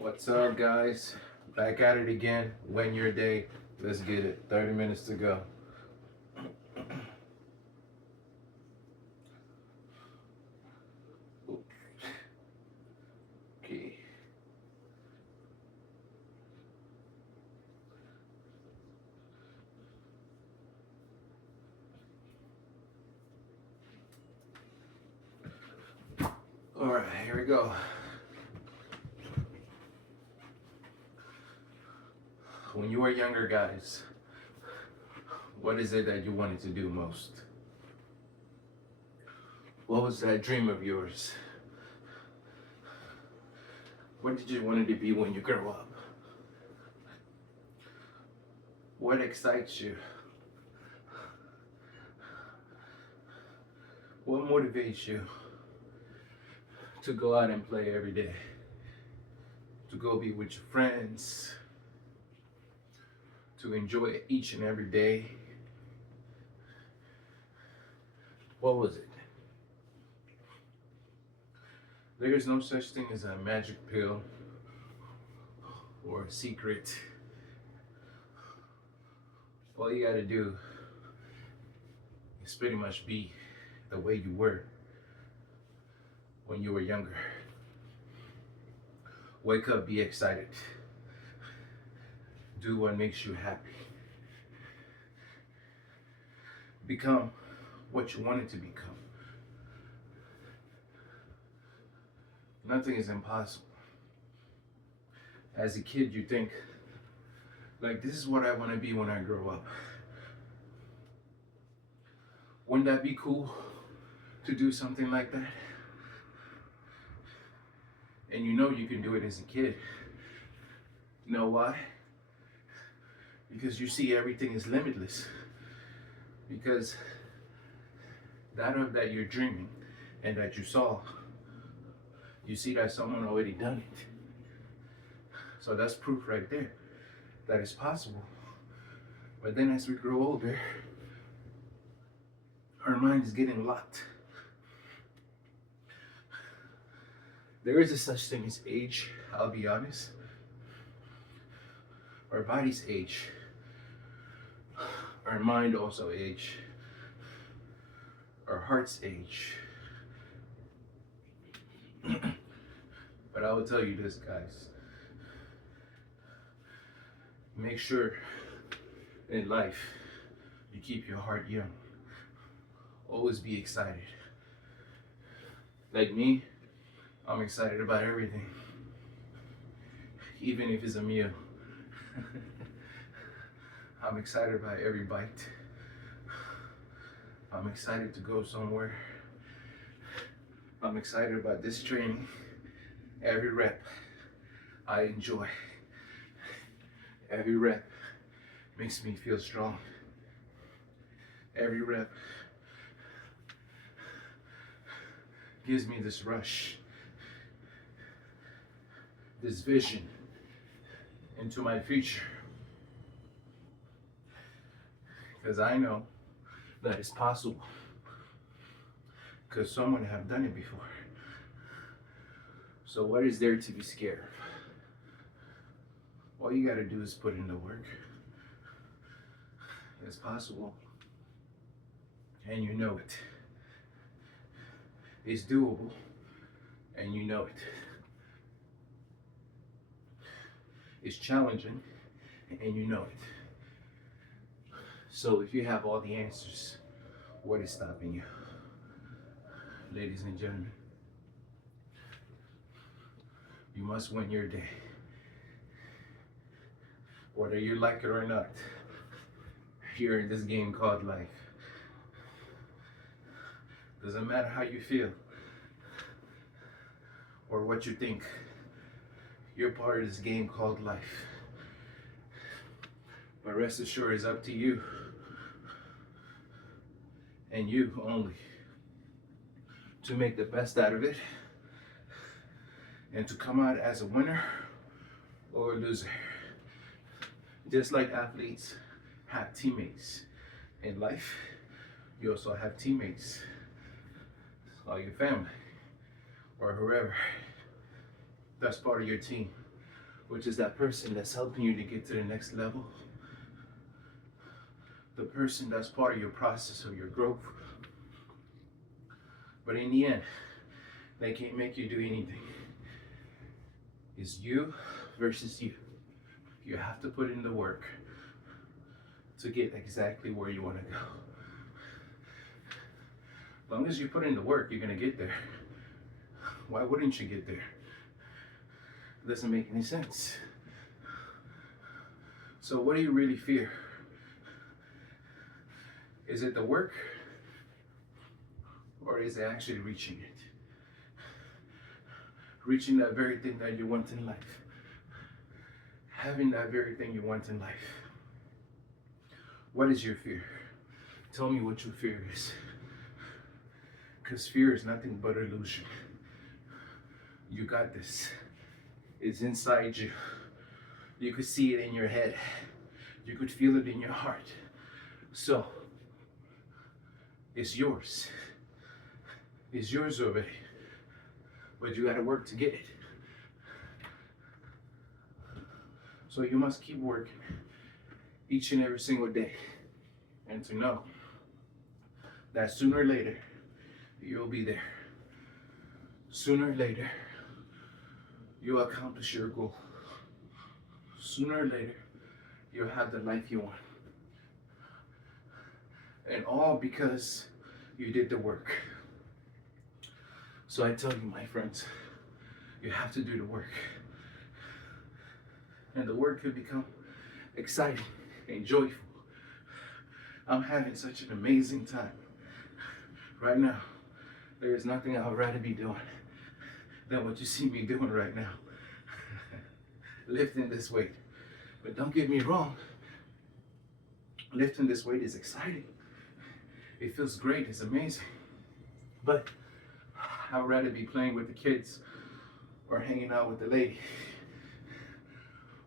What's up, guys? Back at it again. When your day. Let's get it. 30 minutes to go. Okay. All right, here we go. When you were younger, guys, what is it that you wanted to do most? What was that dream of yours? What did you want to be when you grow up? What excites you? What motivates you to go out and play every day? To go be with your friends? To enjoy each and every day? What was it? There is no such thing as a magic pill or a secret. All you gotta do is pretty much be the way you were when you were younger. Wake up, be excited. Do what makes you happy. Become what you wanted to become. Nothing is impossible. As a kid, you think, like, this is what I want to be when I grow up. Wouldn't that be cool to do something like that? And you know you can do it as a kid. You know why? Because you see everything is limitless. Because that you're dreaming and that you saw, you see that someone already done it. So that's proof right there that it's possible. But then as we grow older, our mind is getting locked. There is a such thing as age, I'll be honest. Our bodies age. Our mind also age. Our hearts age. But I will tell you this, guys. Make sure in life you keep your heart young. Always be excited. Like me, I'm excited about everything. Even if it's a meal. I'm excited about every bite. I'm excited to go somewhere. I'm excited about this training. Every rep I enjoy. Every rep makes me feel strong. Every rep gives me this rush, this vision into my future. Because I know that it's possible. Because someone have done it before. So what is there to be scared of? All you gotta do is put in the work. It's possible. And you know it. It's doable. And you know it. It's challenging. And you know it. So if you have all the answers, what is stopping you? Ladies and gentlemen, you must win your day. Whether you like it or not, you're in this game called life. Doesn't matter how you feel or what you think, you're part of this game called life. But rest assured, it's up to you and you only to make the best out of it and to come out as a winner or a loser. Just like athletes have teammates in life, you also have teammates, or your family, or whoever that's part of your team. which is that person that's helping you to get to the next level, the person that's part of your process or your growth. But in the end, they can't make you do anything. It's you versus you. You have to put in the work to get exactly where you want to go. As long as you put in the work, you're going to get there. Why wouldn't you get there? It doesn't make any sense. So what do you really fear? Is it the work? Or is it actually reaching it? Reaching that very thing that you want in life. Having that very thing you want in life. What is your fear? Tell me what your fear is. Because fear is nothing but illusion. You got this. It's inside you. You could see it in your head. You could feel it in your heart. So, it's yours. It's yours already. But you gotta work to get it. So you must keep working each and every single day. And to know that sooner or later, you'll be there. Sooner or later, you'll accomplish your goal. Sooner or later, you'll have the life you want. And all because you did the work. So I tell you, my friends, you have to do the work. And the work could become exciting and joyful. I'm having such an amazing time. Right now, there is nothing I would rather be doing than what you see me doing right now. Lifting this weight. But don't get me wrong, lifting this weight is exciting. It feels great, it's amazing. But I'd rather be playing with the kids or hanging out with the lady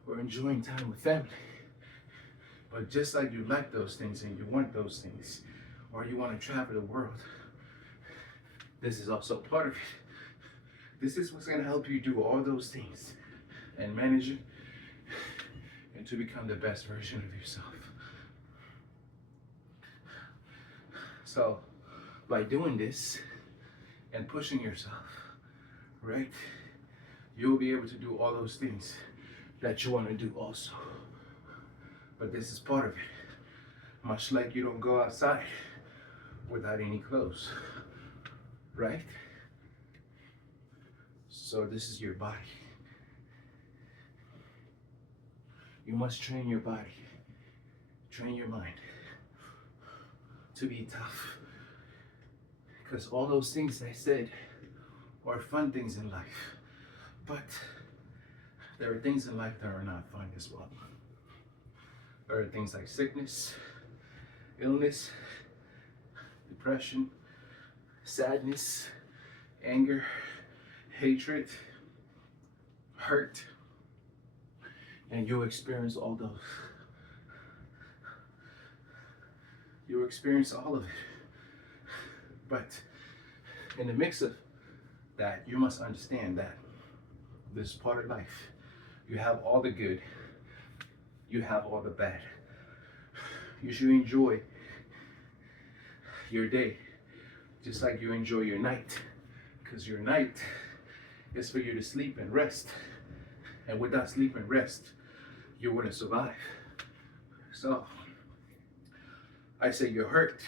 or enjoying time with family. But just like you like those things and you want those things, or you want to travel the world, this is also part of it. This is what's going to help you do all those things and manage it and to become the best version of yourself. So by doing this and pushing yourself, right, you'll be able to do all those things that you want to do also. But this is part of it. Much like you don't go outside without any clothes, right? So this is your body. You must train your body, train your mind to be tough. Because all those things I said are fun things in life. But there are things in life that are not fun as well. There are things like sickness, illness, depression, sadness, anger, hatred, hurt, and you'll experience all those. You'll experience all of it. But in the mix of that, you must understand that this is part of life. You have all the good, you have all the bad. You should enjoy your day just like you enjoy your night, because your night is for you to sleep and rest. And without sleep and rest, you wouldn't survive. So I say your hurt,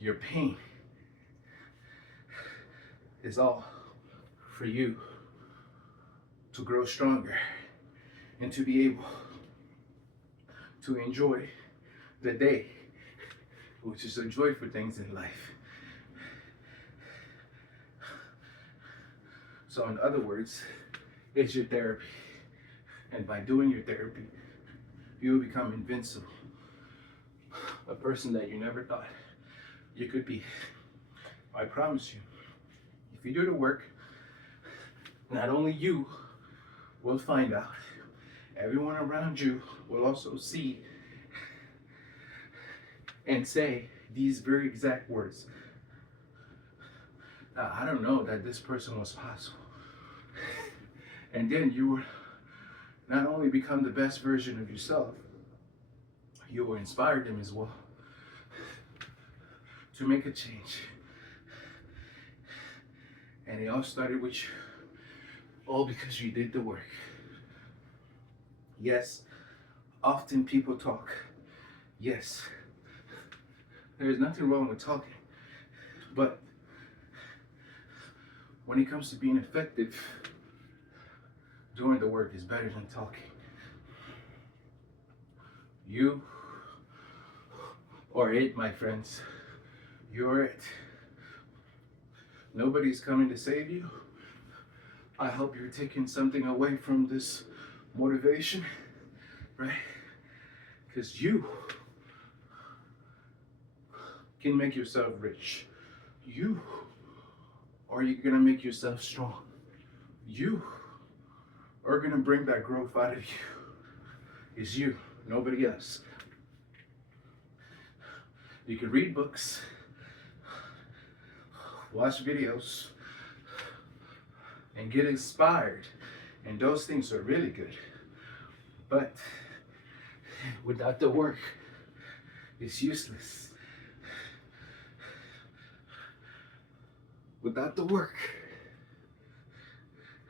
your pain is all for you to grow stronger and to be able to enjoy the day, which is the joyful things in life. So in other words, it's your therapy. And by doing your therapy, you will become invincible. A person that you never thought you could be. I promise you, if you do the work, not only you will find out, everyone around you will also see and say these very exact words. Now, I don't know that this person was possible. And then not only become the best version of yourself, you will inspire them as well to make a change. And it all started with you, all because you did the work. Yes, often people talk. Yes, there is nothing wrong with talking. But when it comes to being effective, doing the work is better than talking. You are it, my friends. You're it. Nobody's coming to save you. I hope you're taking something away from this motivation, right? Because you can make yourself rich. You are gonna make yourself strong. You are gonna bring that growth out of you. It's you, nobody else. You can read books, watch videos, and get inspired. And those things are really good. But without the work, it's useless. Without the work,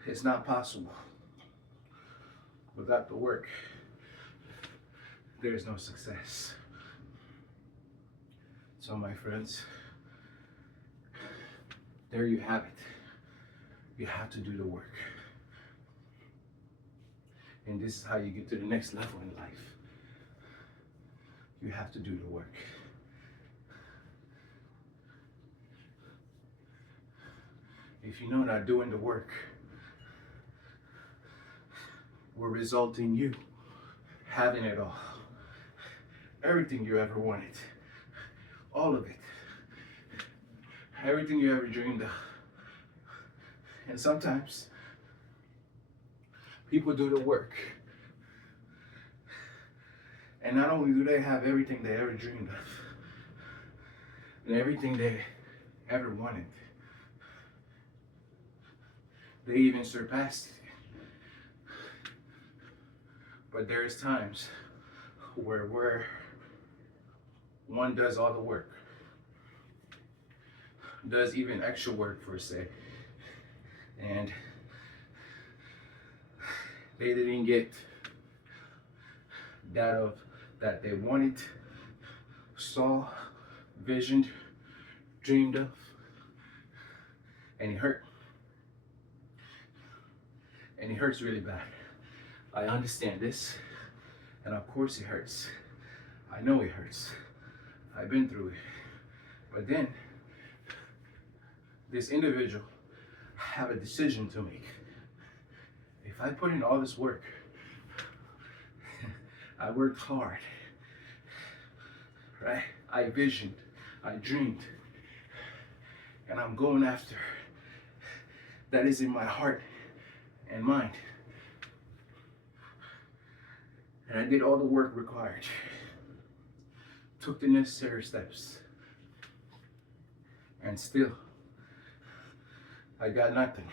it's not possible. Without the work, there is no success. So my friends, there you have it. You have to do the work. And this is how you get to the next level in life. You have to do the work. If you know that doing the work will result in you having it all, everything you ever wanted, all of it, everything you ever dreamed of. And sometimes people do the work, and not only do they have everything they ever dreamed of and everything they ever wanted, they even surpassed it. But there's times where one does all the work, does even extra work per se, and they didn't get that they wanted, saw, visioned, dreamed of, and it hurt. And it hurts really bad. I understand this, and of course it hurts. I know it hurts. I've been through it. But then, this individual have a decision to make. If I put in all this work, I worked hard, right? I visioned, I dreamed, and I'm going after that is in my heart and mind. And I did all the work required, took the necessary steps, and still, I got nothing.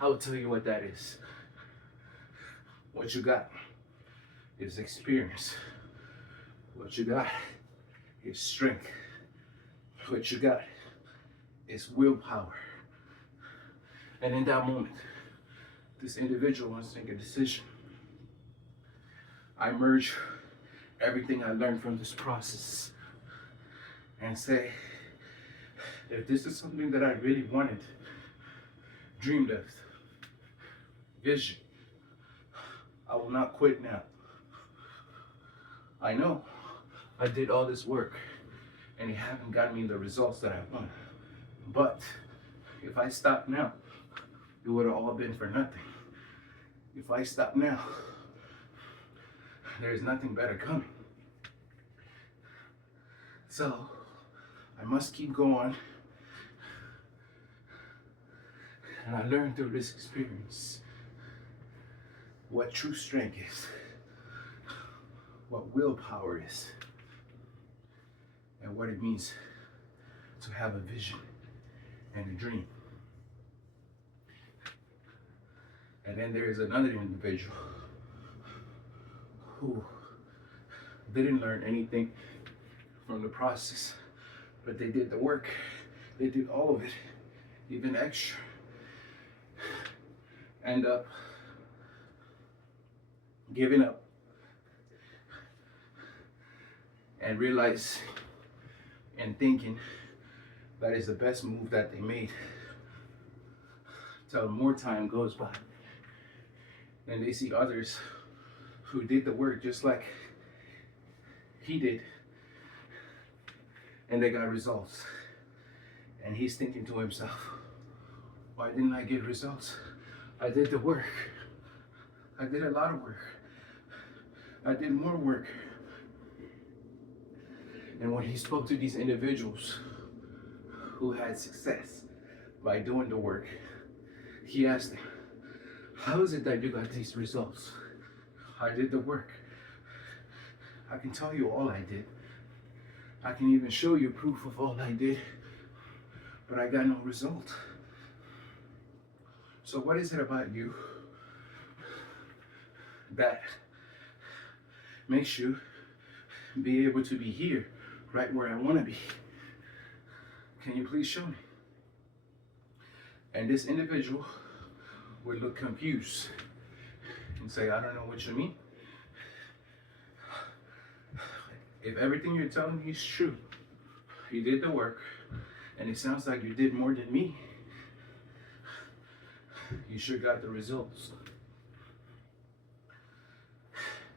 I will tell you what that is. What you got is experience. What you got is strength. What you got is willpower. And in that moment, this individual wants to make a decision. I merge everything I learned from this process and say, if this is something that I really wanted, dreamed of, vision, I will not quit now. I know I did all this work and it haven't gotten me the results that I want. But if I stop now, it would have all been for nothing. If I stop now, there's nothing better coming. So I must keep going. And I learned through this experience what true strength is, what willpower is, and what it means to have a vision and a dream. And then there is another individual who didn't learn anything from the process, but they did the work. They did all of it, even extra. End up giving up and realize and thinking that is the best move that they made. Till more time goes by, then they see others who did the work just like he did, and they got results. And he's thinking to himself, why didn't I get results? I did the work. I did a lot of work. I did more work. And when he spoke to these individuals who had success by doing the work, he asked them, how is it that you got these results? I did the work. I can tell you all I did. I can even show you proof of all I did, but I got no result. So what is it about you that makes you be able to be here, right where I want to be? Can you please show me? And this individual would look confused and say, I don't know what you mean. If everything you're telling me is true, you did the work, and it sounds like you did more than me, you sure got the results.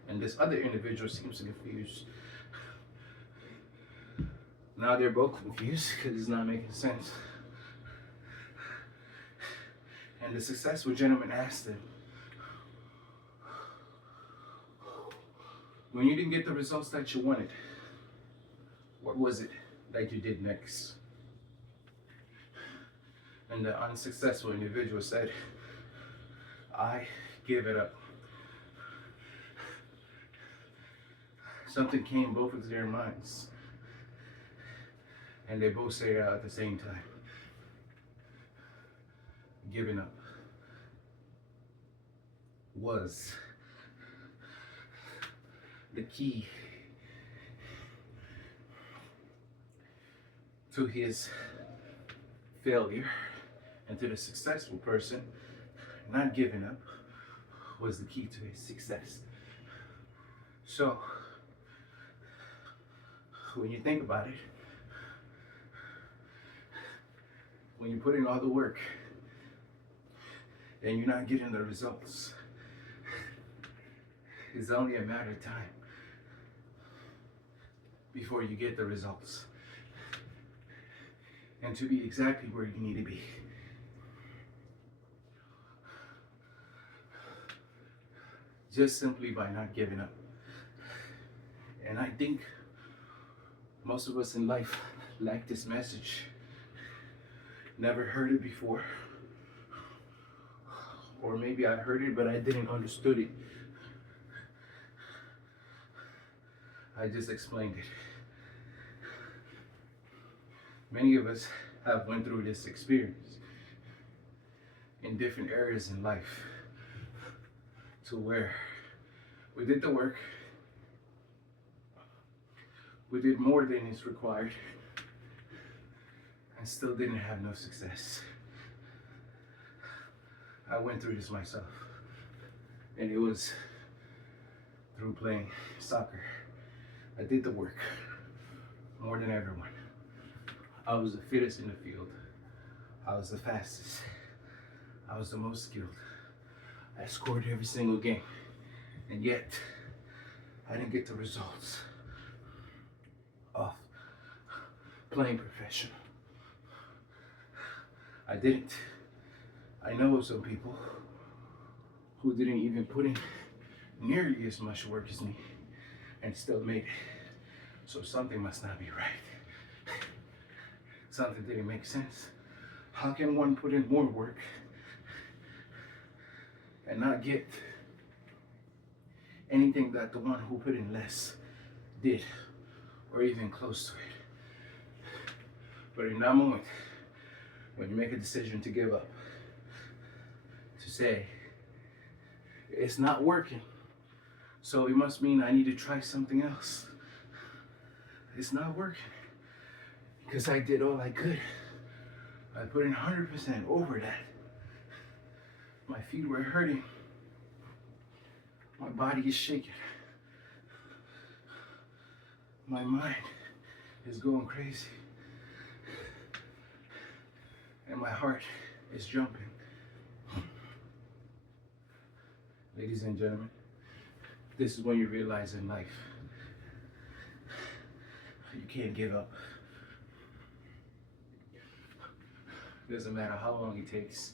And this other individual seems confused. Now they're both confused because it's not making sense. And the successful gentleman asked him, when you didn't get the results that you wanted, what was it that you did next? And the unsuccessful individual said, I give it up. Something came both of their minds, and they both say it at the same time. Giving up was the key to his failure, and to the successful person, not giving up was the key to his success. So, when you think about it, when you put in all the work and you're not getting the results, it's only a matter of time before you get the results. And to be exactly where you need to be. Just simply by not giving up. And I think most of us in life lack this message. Never heard it before. Or maybe I heard it, but I didn't understood it. I just explained it. Many of us have went through this experience in different areas in life, to where we did the work, we did more than is required, and still didn't have no success. I went through this myself, and it was through playing soccer. I did the work more than everyone. I was the fittest in the field. I was the fastest. I was the most skilled. I scored every single game. And yet, I didn't get the results of playing professional. I didn't. I know of some people who didn't even put in nearly as much work as me and still made it. So something must not be right. Something didn't make sense. How can one put in more work and not get anything that the one who put in less did, or even close to it? But in that moment, when you make a decision to give up, to say, It's not working. So it must mean I need to try something else. It's not working. Because I did all I could. I put in 100% over that. My feet were hurting. My body is shaking. My mind is going crazy. And my heart is jumping. Ladies and gentlemen, this is when you realize in life, you can't give up. Doesn't matter how long it takes,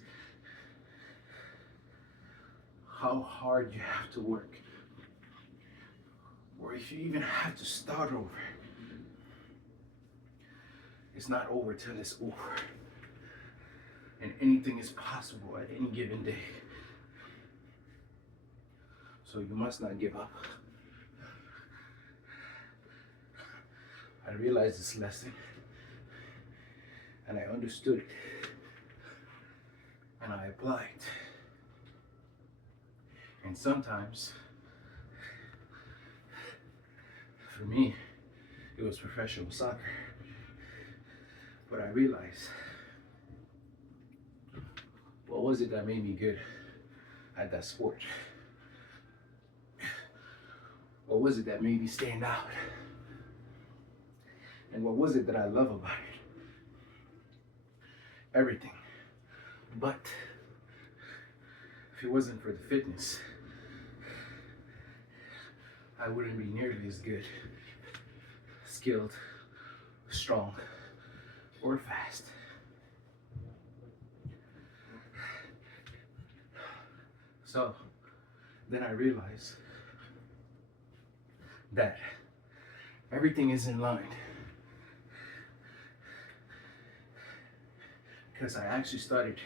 how hard you have to work, or if you even have to start over. It's not over till it's over. And anything is possible at any given day. So you must not give up. I realized this lesson and I understood it and I applied. And sometimes, for me, it was professional soccer. But I realized, what was it that made me good at that sport? What was it that made me stand out? And what was it that I love about it? Everything. But if it wasn't for the fitness, I wouldn't be nearly as good, skilled, strong, or fast. So then I realized that everything is in line. Because I actually started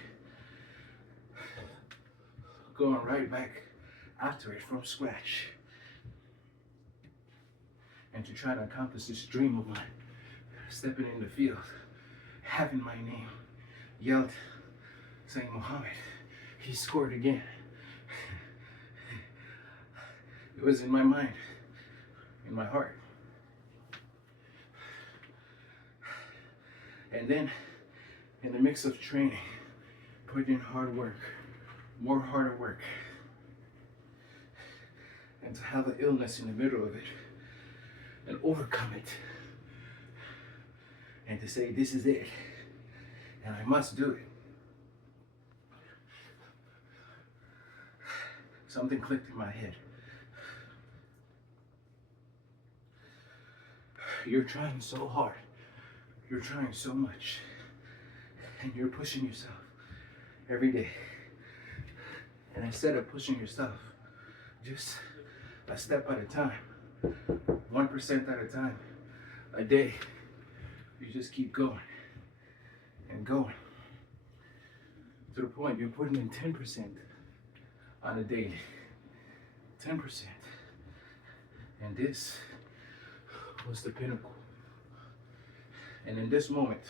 going right back after it from scratch. And to try to accomplish this dream of mine, stepping in the field, having my name yelled, saying, Muhammad, he scored again. It was in my mind, in my heart. And then, in the mix of training, put in hard work, more harder work, and to have an illness in the middle of it and overcome it, and to say, this is it, and I must do it. Something clicked in my head. You're trying so hard, you're trying so much, and you're pushing yourself every day. And instead of pushing yourself, just a step at a time, 1% at a time, a day, you just keep going and going to the point you're putting in 10% on a daily, 10%. And this was the pinnacle. And in this moment,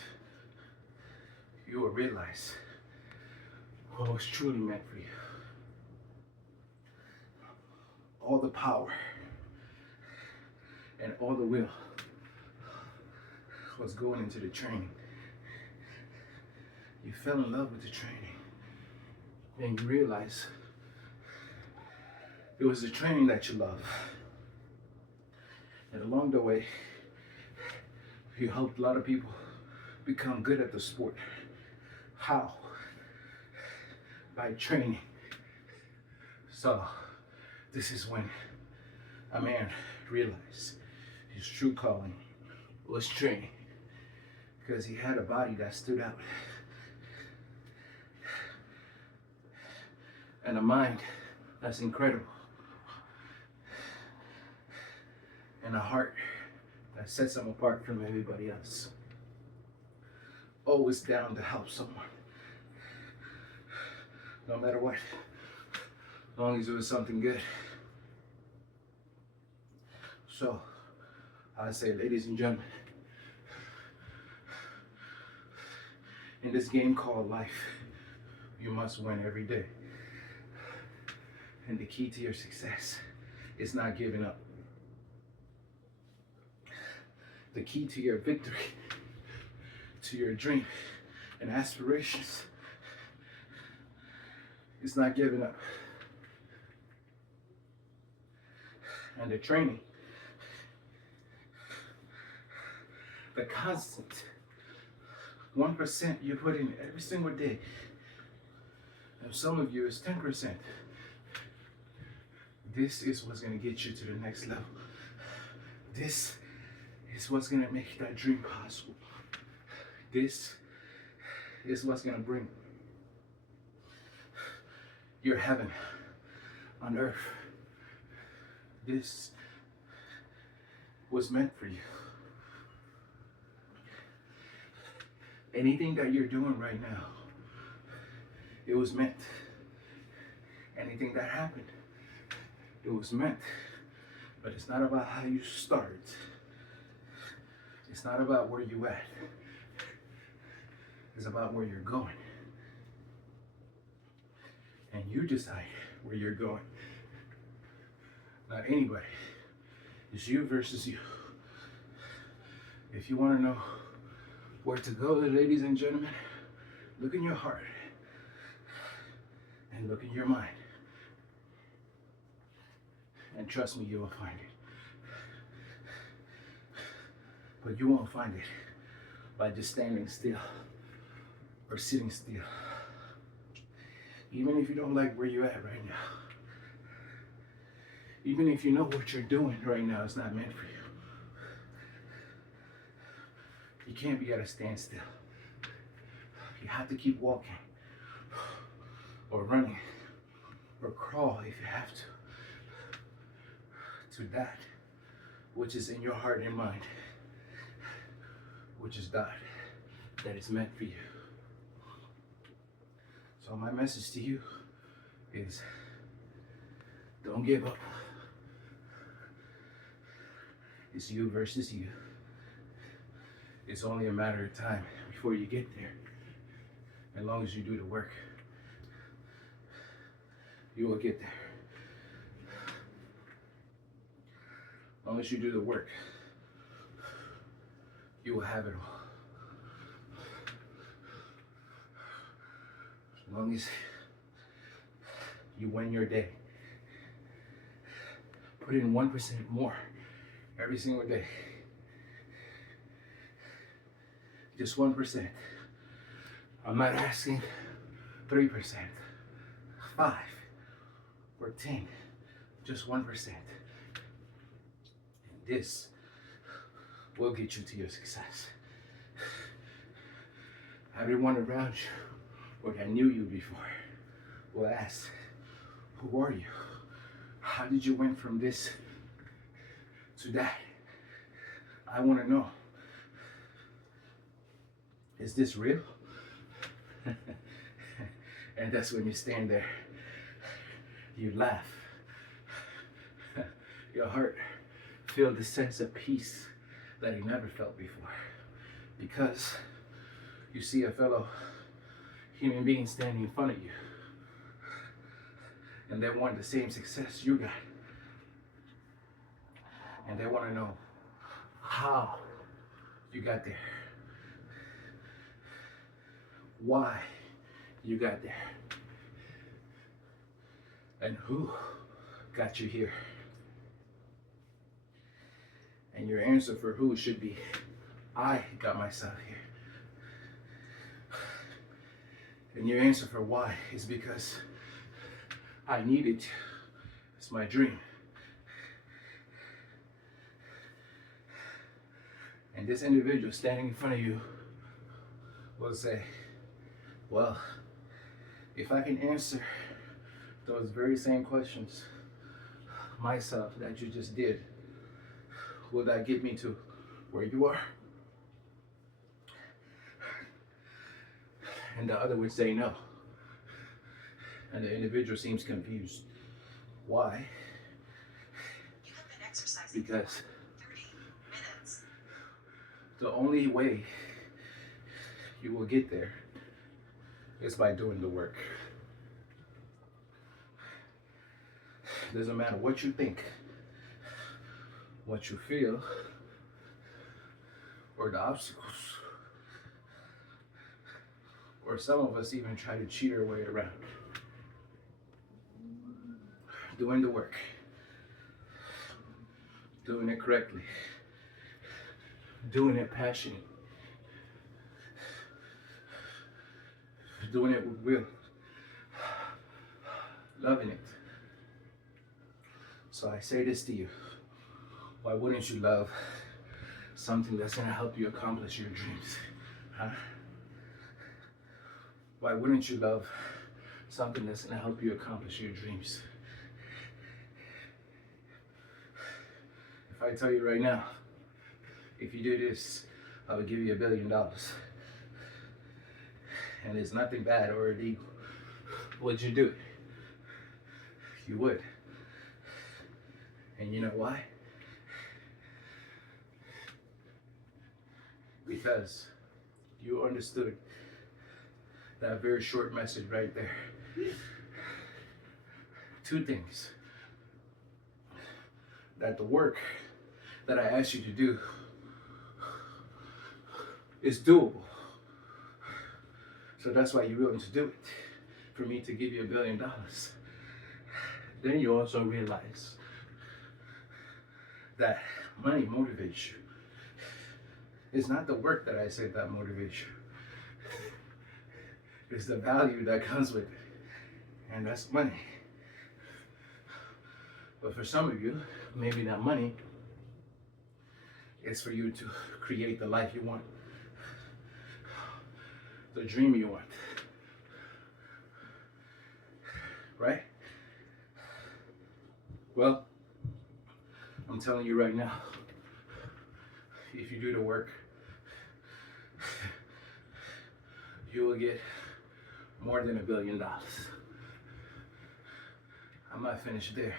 you will realize what was truly meant for you. All the power and all the will was going into the training. You fell in love with the training, and you realize it was the training that you love. And along the way, you helped a lot of people become good at the sport. How? By training. So, this is when a man realized his true calling was training, because he had a body that stood out and a mind that's incredible and a heart that sets him apart from everybody else. Always down to help someone, no matter what, as long as it was something good. So, I say, ladies and gentlemen, in this game called life, you must win every day. And the key to your success is not giving up. The key to your victory, to your dream and aspirations, is not giving up. And the training, the constant 1% you put in every single day, and some of you is 10%. This is what's going to get you to the next level. This is what's going to make that dream possible. This is what's going to bring your heaven on earth. This was meant for you. Anything that you're doing right now, it was meant. Anything that happened, it was meant. But it's not about how you start. It's not about where you at. It's about where you're going. And you decide where you're going. Not anybody. It's you versus you. If you want to know where to go, ladies and gentlemen, look in your heart and look in your mind. And trust me, you will find it. But you won't find it by just standing still or sitting still. Even if you don't like where you're at right now. Even if you know what you're doing right now is not meant for you. You can't be at a standstill. You have to keep walking or running or crawl if you have to that which is in your heart and mind, which is that is meant for you. So my message to you is don't give up. It's you versus you. It's only a matter of time before you get there. As long as you do the work, you will get there. As long as you do the work, you will have it all. As long as you win your day, put in 1% more every single day. Just 1%. I'm not asking 3%, 5, or 10. Just 1%. And this will get you to your success. Everyone around you, or that knew you before, will ask, who are you? How did you went from this to that? I want to know. Is this real? And that's when you stand there. You laugh. Your heart feels the sense of peace that you never felt before. Because you see a fellow human being standing in front of you. And they want the same success you got. And they want to know how you got there. Why you got there. And who got you here. And your answer for who should be, I got myself here. And your answer for why is because I need it. It's my dream. And this individual standing in front of you will say, well, if I can answer those very same questions myself that you just did, will that get me to where you are? And the other would say no. And the individual seems confused. Why? You have been exercising Because 30 minutes. the only way you will get there is by doing the work. Doesn't matter what you think, what you feel, or the obstacles, or some of us even try to cheat our way around. Doing the work, doing it correctly, doing it passionately, doing it with will, loving it. So I say this to you, why wouldn't you love something that's gonna help you accomplish your dreams? Huh? Why wouldn't you love something that's gonna help you accomplish your dreams? If I tell you right now, if you do this, I will give you $1 billion. And it's nothing bad or illegal. Would you do it? You would. And you know why? Because you understood that very short message right there. Two things. That the work that I asked you to do is doable. So that's why you're willing to do it, for me to give you $1 billion. Then you also realize that money motivates you. It's not the work that I said that motivates you. It's the value that comes with it. And that's money. But for some of you, maybe that money is for you to create the life you want, the dream you want. Right? Well, I'm telling you right now, if you do the work, you will get more than $1 billion. I'm not finished there.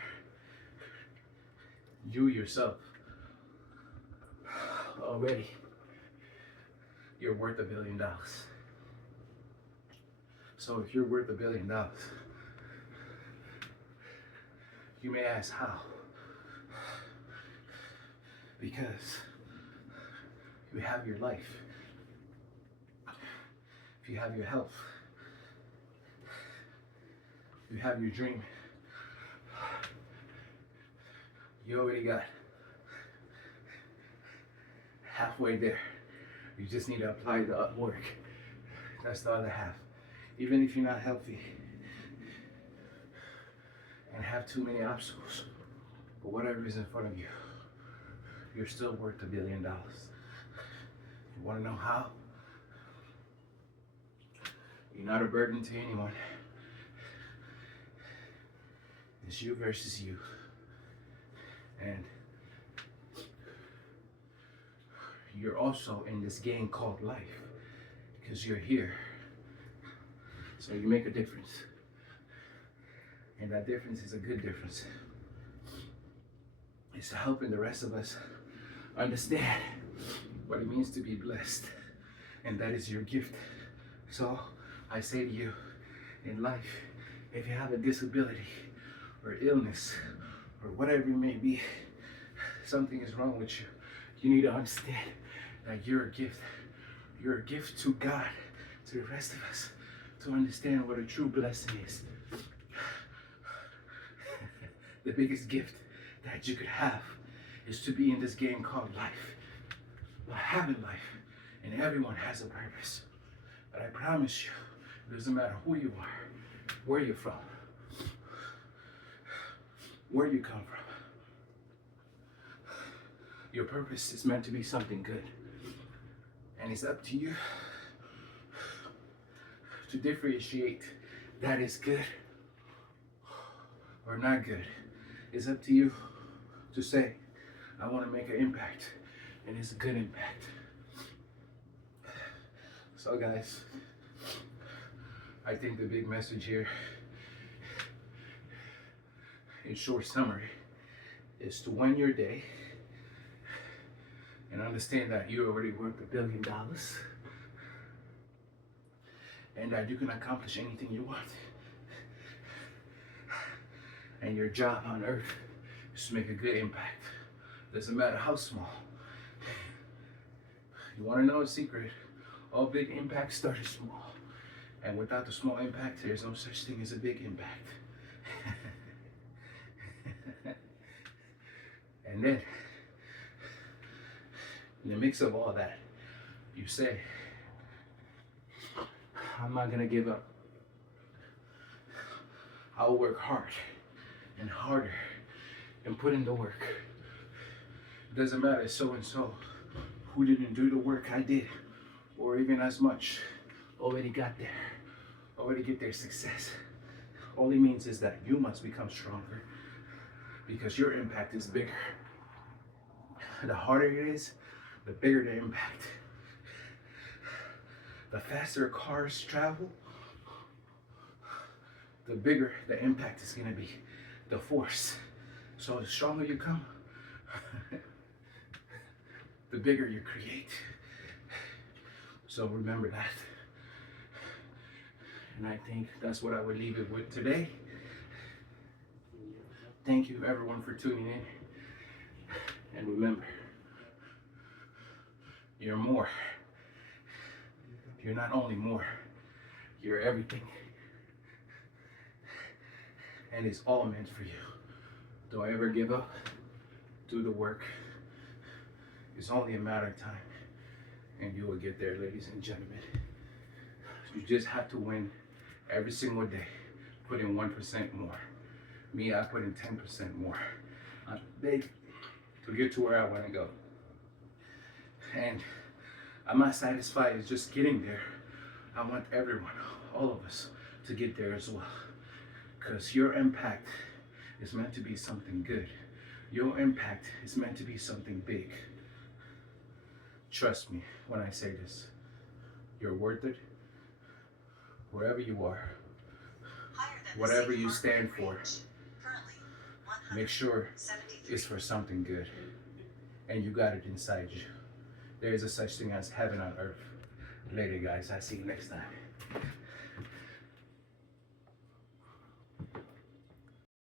You yourself, already, you're worth $1 billion. So if you're worth $1 billion, you may ask how. Because you have your life, if you have your health, you have your dream, you already got halfway there. You just need to apply the work. That's the other half. Even if you're not healthy and have too many obstacles, but whatever is in front of you, you're still worth $1 billion. You want to know how? You're not a burden to anyone. It's you versus you. And you're also in this game called life because you're here. So you make a difference. And that difference is a good difference. It's helping the rest of us understand what it means to be blessed. And that is your gift. So I say to you, in life, if you have a disability or illness or whatever it may be, something is wrong with you, you need to understand that you're a gift. You're a gift to God, to the rest of us, to understand what a true blessing is. The biggest gift that you could have is to be in this game called life. But having life, and everyone has a purpose. But I promise you, it doesn't matter who you are, where you're from, where you come from. Your purpose is meant to be something good. And it's up to you to differentiate that is good or not good. It's up to you to say, I want to make an impact, and it's a good impact. So guys, I think the big message here, in short summary, is to win your day and understand that you're already worth $1 billion and that you can accomplish anything you want. And your job on earth is to make a good impact. Doesn't matter how small. You want to know a secret? All big impacts started small. And without the small impact, there's no such thing as a big impact. And then, in the mix of all that, you say, I'm not gonna give up. I'll work hard and harder and put in the work. It doesn't matter so and so who didn't do the work I did, or even as much, already got there, already get their success. All it means is that you must become stronger because your impact is bigger. The harder it is, the bigger the impact. The faster cars travel, the bigger the impact is gonna be, the force. So the stronger you come, the bigger you create. So remember that. And I think that's what I would leave it with today. Thank you everyone for tuning in. And remember, you're more. You're not only more, you're everything. And it's all meant for you. Don't ever give up. Do the work. It's only a matter of time. And you will get there, ladies and gentlemen. You just have to win every single day. Put in 1% more. Me, I put in 10% more. I'm big to get to where I want to go. And I'm not satisfied with just getting there. I want everyone, all of us, to get there as well. Because your impact is meant to be something good. Your impact is meant to be something big. Trust me when I say this. You're worth it. Wherever you are, whatever you stand for, make sure it's for something good. And you got it inside you. There is a such thing as heaven on earth. Later, guys. I'll see you next time.